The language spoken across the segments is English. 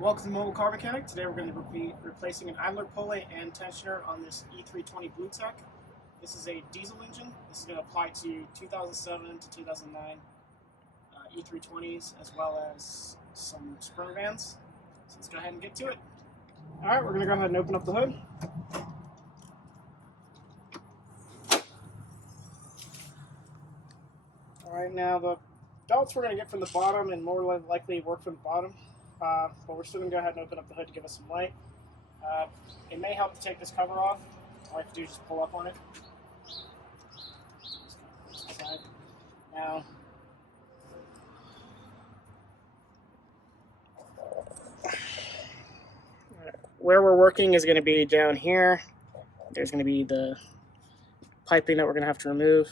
Welcome to Mobile Car Mechanic. Today we're going to be replacing an idler pulley and tensioner on this E320 BluTec. This is a diesel engine. This is going to apply to 2007 to 2009 E320s as well as some Sprinter vans. So let's go ahead and get to it. Alright, we're going to go ahead and open up the hood. Alright, now the belts we're going to get from the bottom and more likely work from the bottom. But we're still going to go ahead and open up the hood to give us some light. It may help to take this cover off. All I have to do is just pull up on it. Now, where we're working is going to be down here. There's going to be the piping that we're going to have to remove.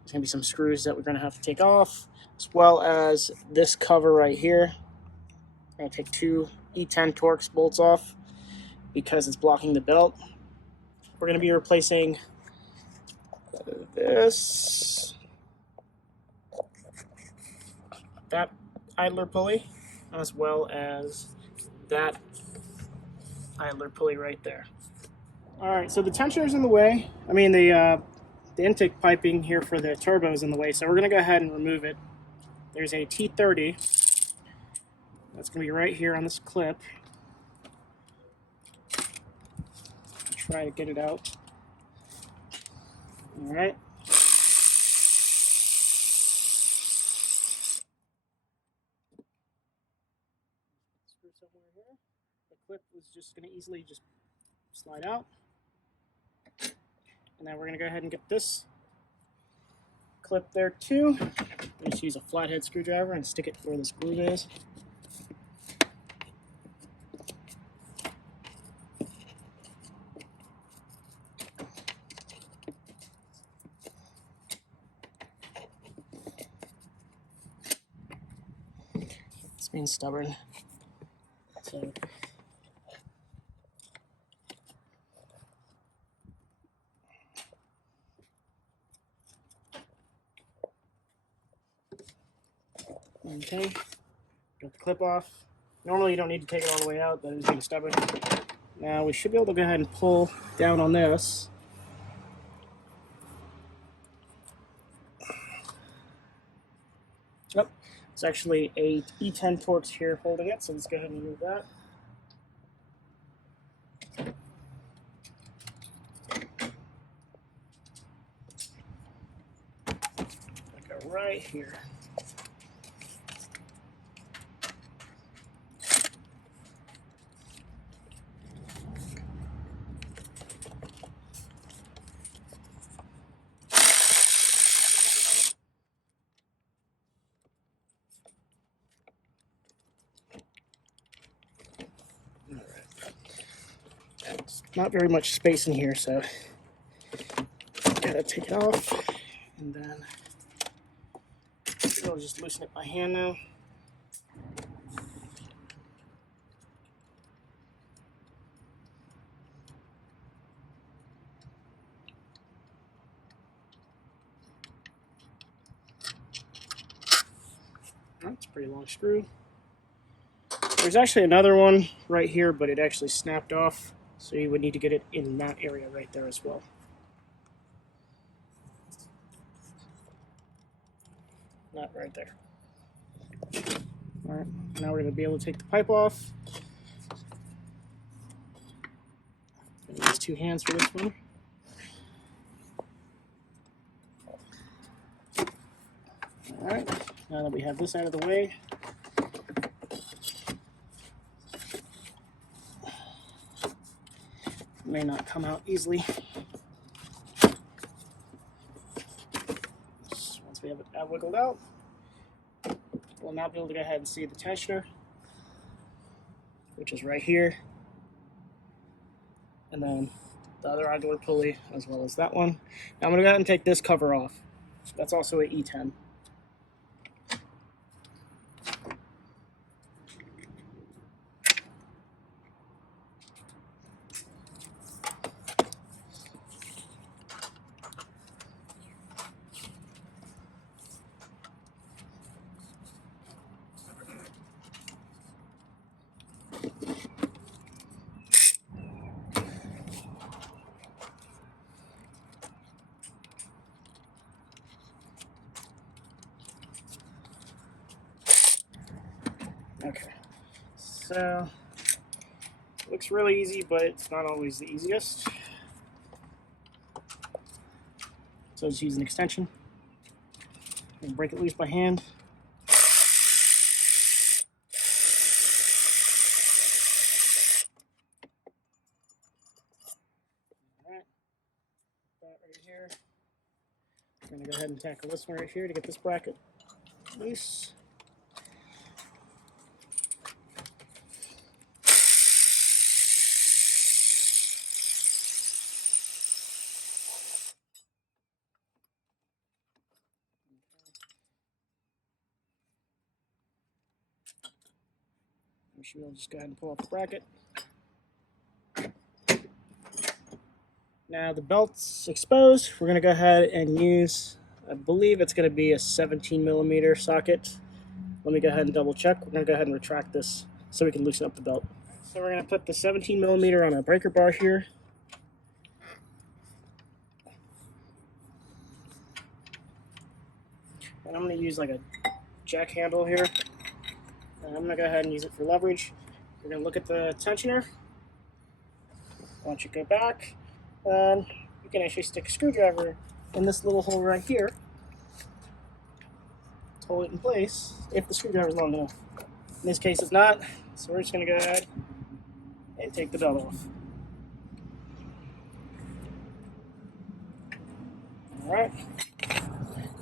There's going to be some screws that we're going to have to take off, as well as this cover right here. I'm going to take two E10 Torx bolts off because it's blocking the belt. We're going to be replacing that idler pulley, as well as that idler pulley right there. Alright, so the tensioner's in the way. I mean, the intake piping here for the turbo is in the way, so we're going to go ahead and remove it. There's a T30 that's going to be right here on this clip. Try to get it out. Alright. Screw somewhere here. The clip was just going to easily just slide out. And then we're going to go ahead and get this clip there too. Just use a flathead screwdriver and stick it where this groove is. It's being stubborn. So okay, get the clip off. Normally you don't need to take it all the way out, but it's being stubborn. Now we should be able to go ahead and pull down on this. Yep, it's actually a E10 Torx here holding it, so let's go ahead and remove that. Go right here. Not very much space in here, so gotta take it off, and then I'll just loosen it by hand now. That's a pretty long screw. There's actually another one right here, but it actually snapped off. So you would need to get it in that area right there as well. Not right there. Alright, now we're going to be able to take the pipe off. Use two hands for this one. Alright, now that we have this out of the way, may not come out easily. Once we have it wiggled out, we'll now be able to go ahead and see the tensioner, which is right here, and then the other idler pulley as well as that one. Now I'm going to go ahead and take this cover off. That's also an E10. So it looks really easy, but it's not always the easiest. So just use an extension and break it loose by hand. Alright, that right here. I'm going to go ahead and tackle this one right here to get this bracket loose. We'll just go ahead and pull off the bracket. Now the belt's exposed. We're going to go ahead and use, I believe it's going to be a 17mm socket. Let me go ahead and double check. We're going to go ahead and retract this so we can loosen up the belt. So we're going to put the 17mm on a breaker bar here. And I'm going to use like a jack handle here. And I'm going to go ahead and use it for leverage. We're going to look at the tensioner. Once you go back, you can actually stick a screwdriver in this little hole right here to hold it in place if the screwdriver is long enough. In this case, it's not, so we're just going to go ahead and take the belt off. Alright,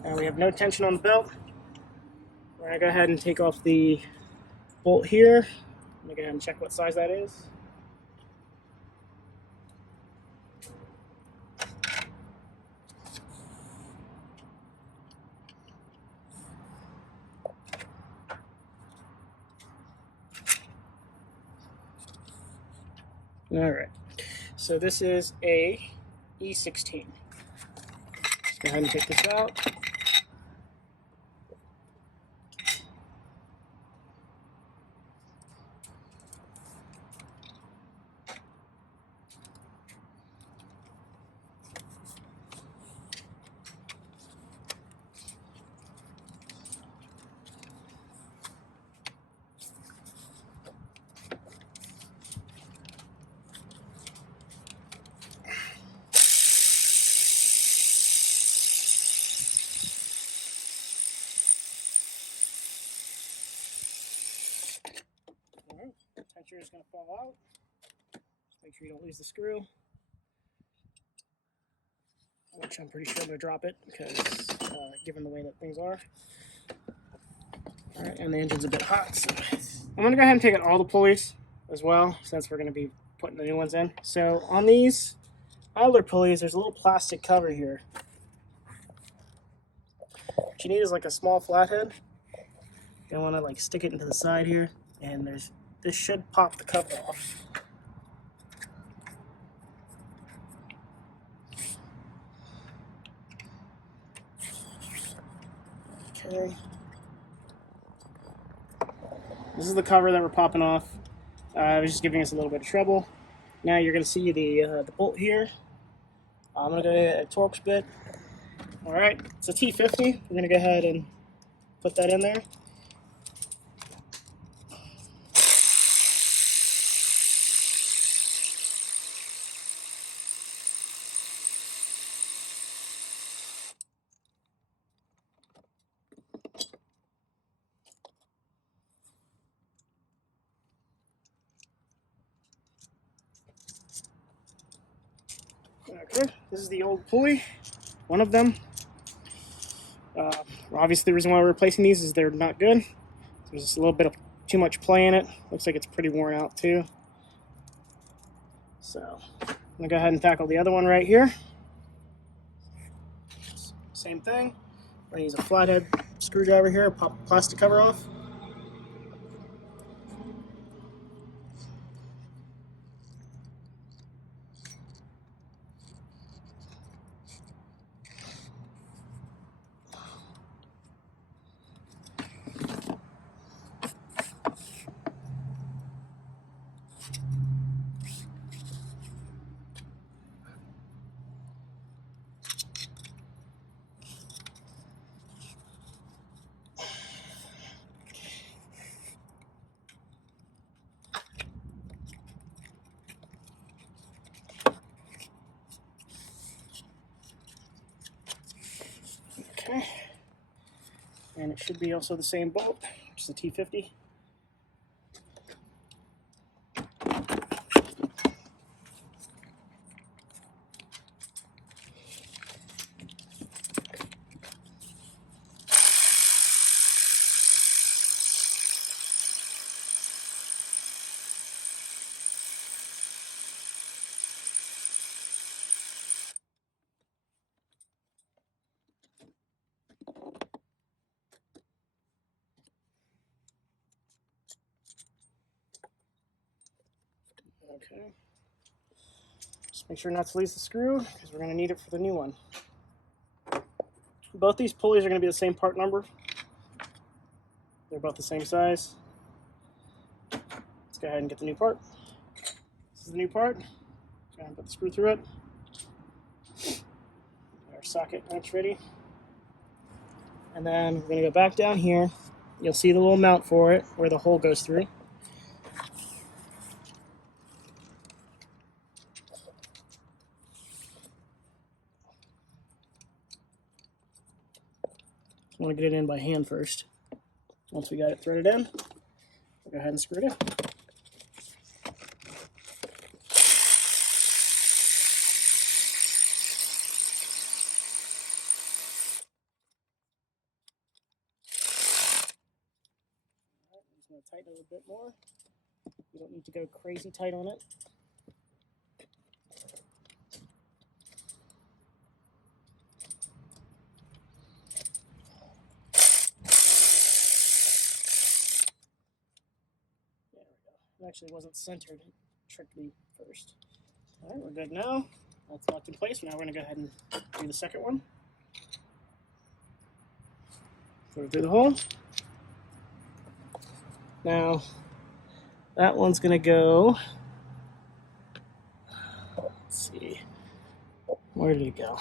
now we have no tension on the belt. We're going to go ahead and take off the bolt here. Let me go ahead and check what size that is. Alright, so this is a E16. Let's go ahead and take this out. The tensioner is going to fall out. Just make sure you don't lose the screw. Which I'm pretty sure I'm going to drop it because given the way that things are. Alright, and the engine's a bit hot. So I'm going to go ahead and take out all the pulleys as well, since we're going to be putting the new ones in. So on these idler pulleys, there's a little plastic cover here. What you need is like a small flathead. You want to like stick it into the side here, and this should pop the cover off. Okay. This is the cover that we're popping off. It was just giving us a little bit of trouble. Now you're going to see the bolt here. I'm going to get a Torx bit. Alright, it's a T50. We're going to go ahead and put that in there. Okay, this is the old pulley, one of them. Obviously, the reason why we're replacing these is they're not good. There's just a little bit of too much play in it. Looks like it's pretty worn out too. So I'm gonna go ahead and tackle the other one right here. Same thing. I'm gonna use a flathead screwdriver here, pop the plastic cover off. it should be also the same bolt, which is a T50. Okay. Just make sure not to lose the screw because we're going to need it for the new one. Both these pulleys are going to be the same part number. They're both the same size. Let's go ahead and get the new part. This is the new part. Go ahead and put the screw through it. Our socket wrench ready. And then we're going to go back down here. You'll see the little mount for it where the hole goes through. I want to get it in by hand first. Once we got it threaded in, we'll go ahead and screw it in. I'm just going to tighten it a little bit more. You don't need to go crazy tight on it. It actually wasn't centered. It tricked me first. All right, we're good now. That's locked in place. Now we're going to go ahead and do the second one. Put it through the hole. Now, that one's going to go, let's see, where did it go?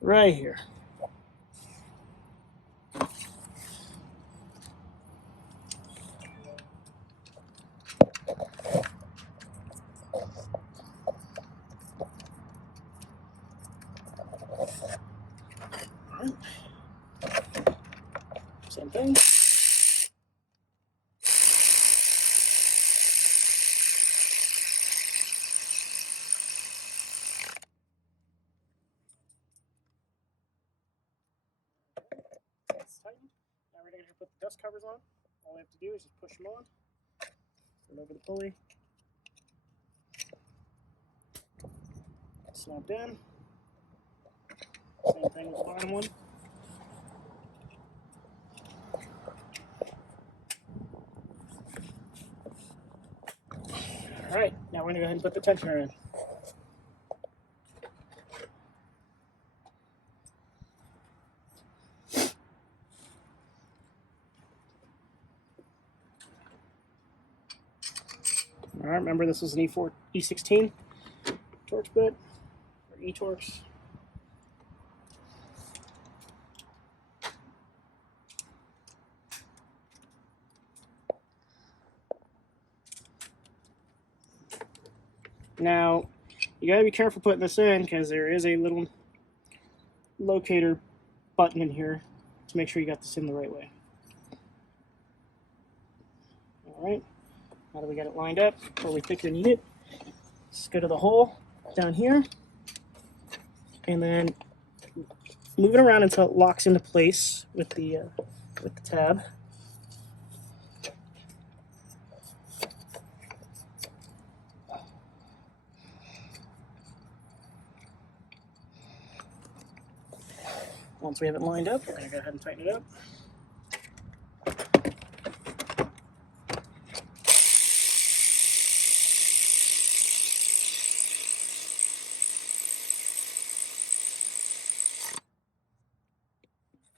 Right here. Same thing. That's tightened. Now we're going to put the dust covers on. All we have to do is just push them on. Put it over the pulley. Snapped in. Same thing with the bottom one. Alright, now we're going to go ahead and put the tensioner in. Alright, remember this was an E16 Torx bit, or E-Torx. Now, you gotta be careful putting this in because there is a little locator button in here to make sure you got this in the right way. Alright, now that we got it lined up where we think we need it, let's go to the hole down here and then move it around until it locks into place with the tab. Once we have it lined up, we're going to go ahead and tighten it up.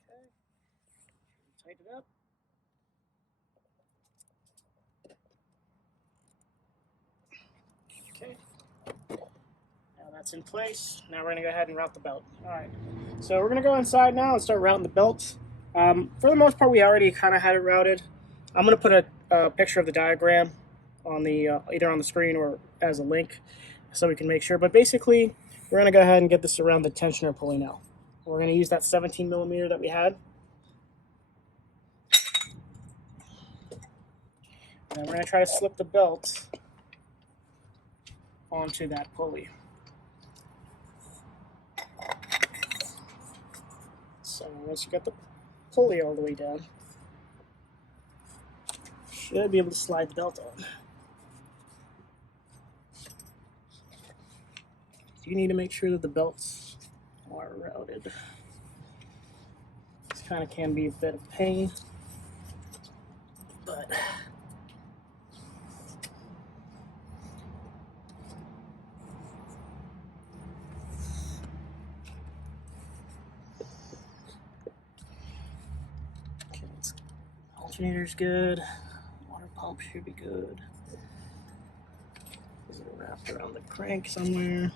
Okay. Tighten it up. Okay. Now that's in place. Now we're going to go ahead and route the belt. All right. So we're going to go inside now and start routing the belt. For the most part, we already kind of had it routed. I'm going to put a picture of the diagram on the either on the screen or as a link so we can make sure. But basically, we're going to go ahead and get this around the tensioner pulley now. We're going to use that 17 millimeter that we had. And we're going to try to slip the belt onto that pulley. So once you got the pulley all the way down, you should be able to slide the belt on. You need to make sure that the belts are routed. This kind of can be a bit of pain, but okay, alternator's good. Water pump should be good. Is it wrapped around the crank somewhere?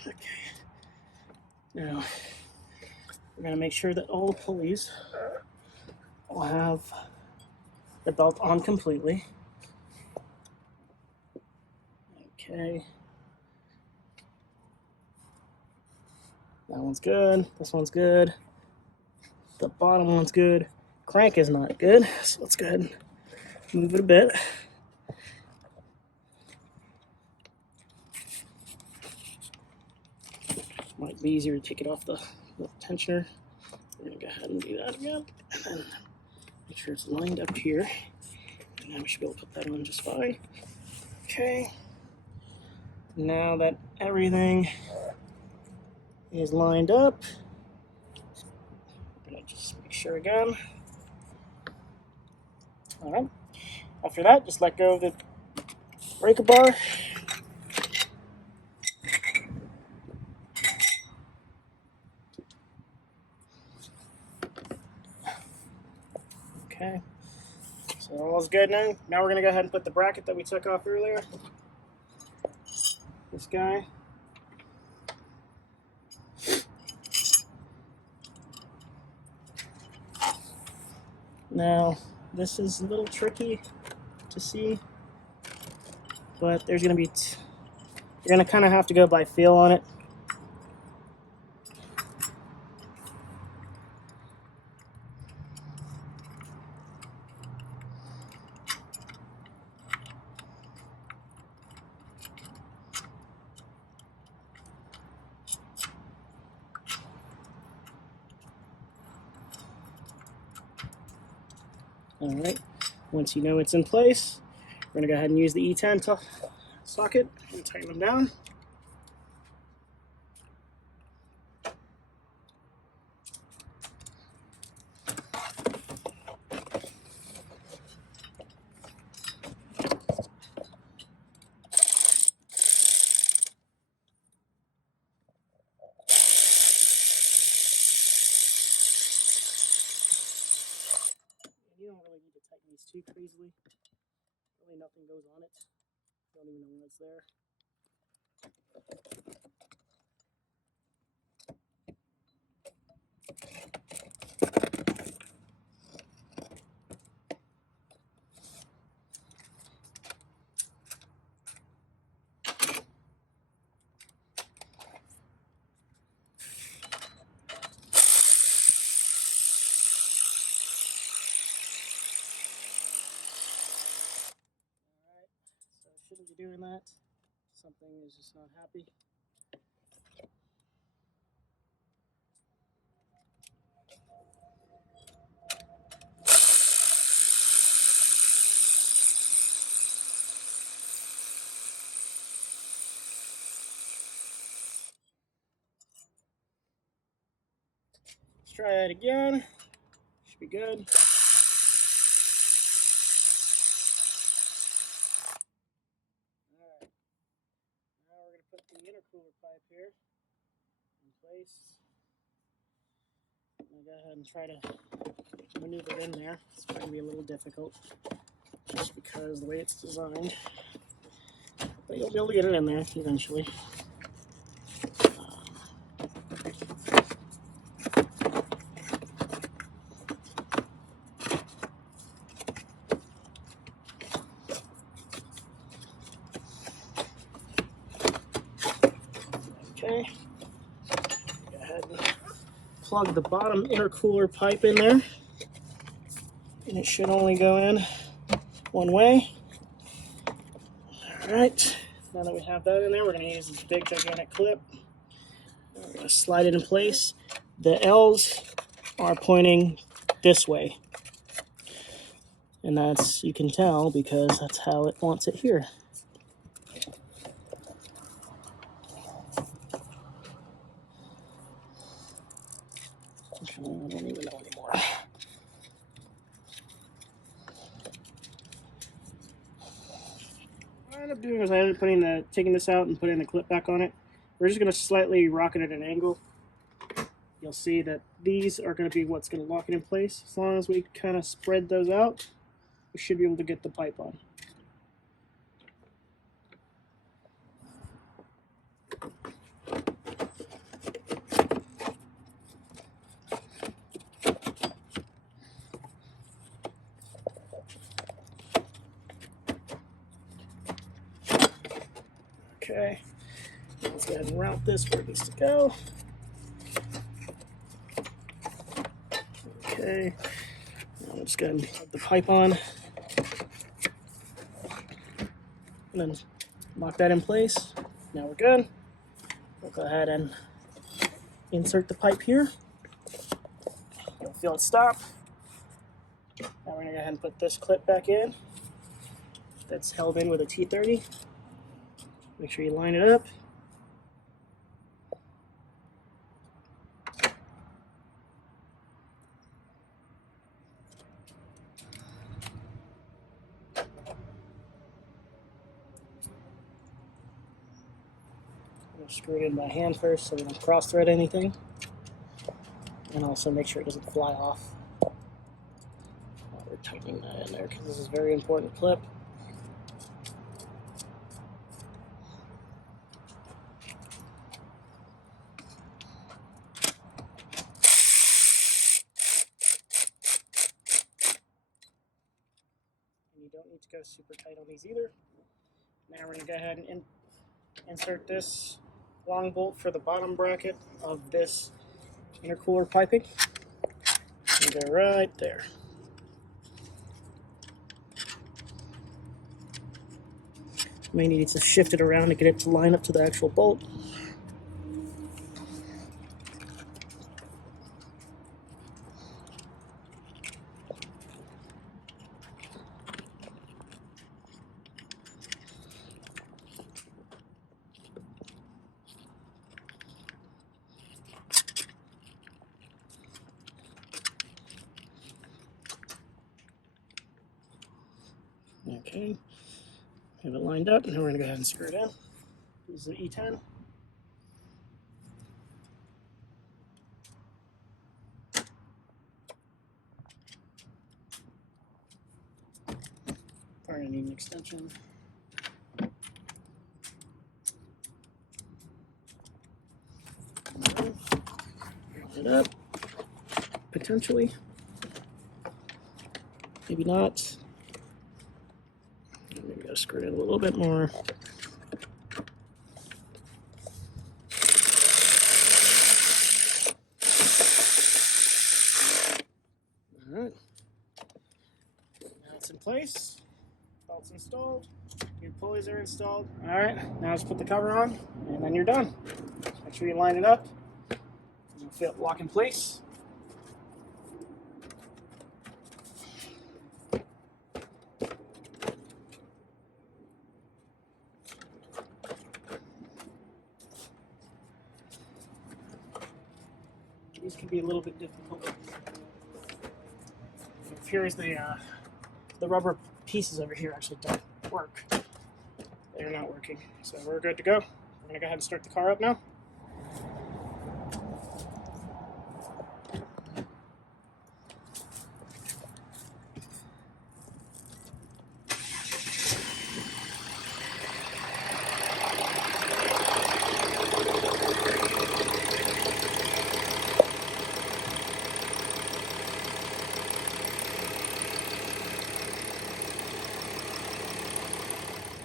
Okay. Now, we're going to make sure that all the pulleys will have the belt on completely. Okay. That one's good. This one's good. The bottom one's good. Crank is not good, so let's go ahead and move it a bit. Might be easier to take it off the tensioner. We're going to go ahead and do that again. And then make sure it's lined up here. And now we should be able to put that on just fine. Okay. Now that everything is lined up, I'm going to just make sure again. Alright. After that, just let go of the breaker bar. Okay. So all's good now. Now we're going to go ahead and put the bracket that we took off earlier. This guy. Now, this is a little tricky to see, but there's going to be, you're going to kind of have to go by feel on it. Alright, once you know it's in place, we're going to go ahead and use the E10 socket and tighten them down. You don't really need to tighten these too crazily. Really nothing goes on it. You don't even know when it's there. Shouldn't be doing that. Something is just not happy. Let's try that again. Should be good. Put the intercooler pipe here in place. I'm going to go ahead and try to maneuver it in there. It's going to be a little difficult just because the way it's designed. But you'll be able to get it in there eventually. plug the bottom intercooler pipe in there, and it should only go in one way. All right, now that we have that in there, we're going to use this big gigantic clip. We're going to slide it in place. The L's are pointing this way, and that's, you can tell, because that's how it wants it here. Actually, I don't even know anymore. What I ended up doing is I ended up taking this out and putting the clip back on it. We're just going to slightly rock it at an angle. You'll see that these are going to be what's going to lock it in place. As long as we kind of spread those out, we should be able to get the pipe on. Okay, let's go ahead and route this where it needs to go. Okay, now we'll just go ahead and plug the pipe on, and then lock that in place. Now we're good. We'll go ahead and insert the pipe here. You'll feel it stop. Now we're going to go ahead and put this clip back in. That's held in with a T30. Make sure you line it up. I'll screw it in by hand first so we don't cross thread anything. And also make sure it doesn't fly off while we're tightening that in there, because this is a very important clip. You don't need to go super tight on these either. Now we're going to go ahead and insert this long bolt for the bottom bracket of this intercooler piping. And go right there. May need to shift it around to get it to line up to the actual bolt. Okay, have it lined up, and then we're going to go ahead and screw it in. This is the E10. We're going to need an extension. Line it up, potentially. Maybe not. Maybe gotta screw it in a little bit more. Alright. Now it's in place. Belt's installed. Your pulleys are installed. Alright, now let's put the cover on, and then you're done. Make sure you line it up. You'll feel it lock in place. These can be a little bit difficult. Here's the rubber pieces over here actually don't work. They're not working, so we're good to go. We're gonna go ahead and start the car up now.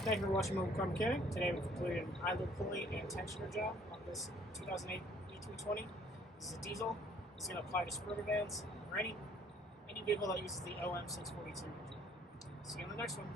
Thank you for watching Mobile Car Mechanic. Today we completed an idler pulley and tensioner job on this 2008 E320. This is a diesel. It's going to apply to splitter bands for any vehicle that uses the OM642. See you on the next one.